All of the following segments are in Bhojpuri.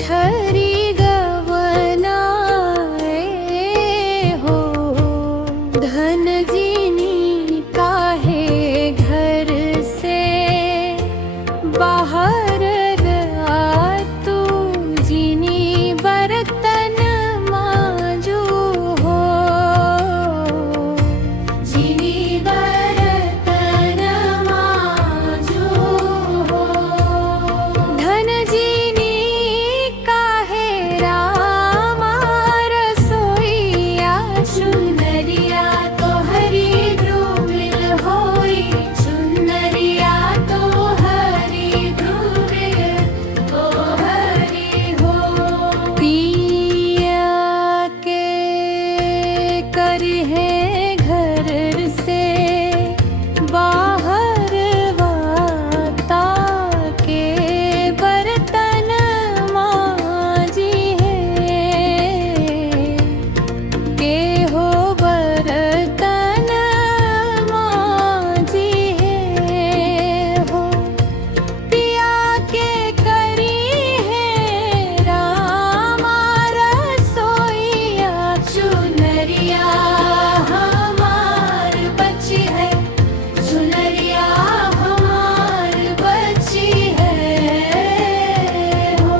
ठरी गवनाए हो। धन जीनी काहे घर से बाहर गया तू, जीनी बर्तन मांजू हो। जीनी बर्तन मांजू हो। धन जीनी काहे रामा रसोइया, चुनरिया तोहरी ध्रुविल होई। चुनरिया तोहरी ध्रुविल तोहरी हो। पिया के करिहे घर से बाहर वाता के बर्तन मांजी है। के हो बर्तन मांजी है हो। पिया के करी है रामा रसोइया, चुनरिया हमार बची है। चुनरिया हमार बची है हो।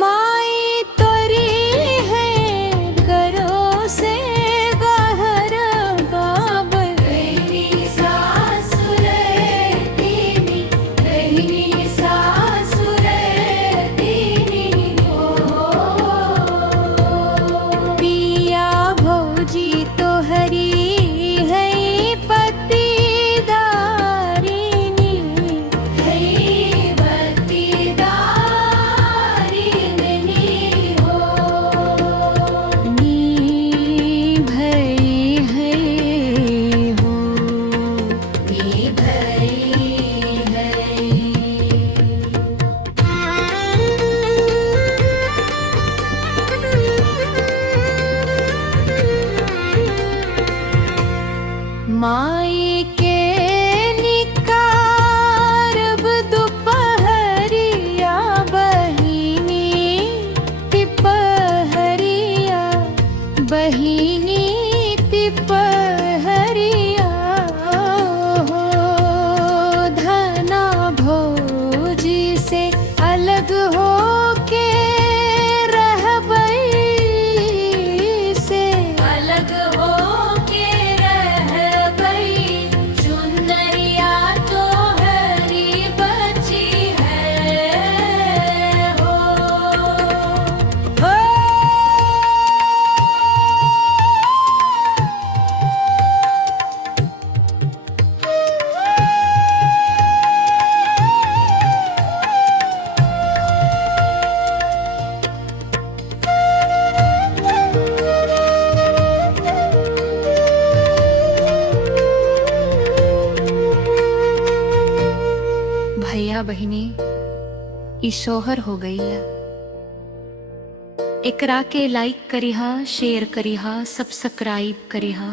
माई तोरी है घरों से बाहर बाब। रहनी सासुर दीनी, रहनी सासुर दीनी हो। पिया भौजी तोहरी है पतिदारिनी, है पतिदारिनी हो। नी भई है हो, नी भई है। माई के निकारब दुपहरिया, बहिनी तिपहरिया, बहिनी तिपहरिया हो। धना भौजी से अलग हो के रहबई से, अलग हो के रहबई। चुनरिया तोहरी बची है हो। भैया बहिनी ई सोहर हो गई है। एकरा के लाइक करिहा, शेयर करिहा, सब्सक्राइब करिहा।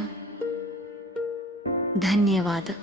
धन्यवाद।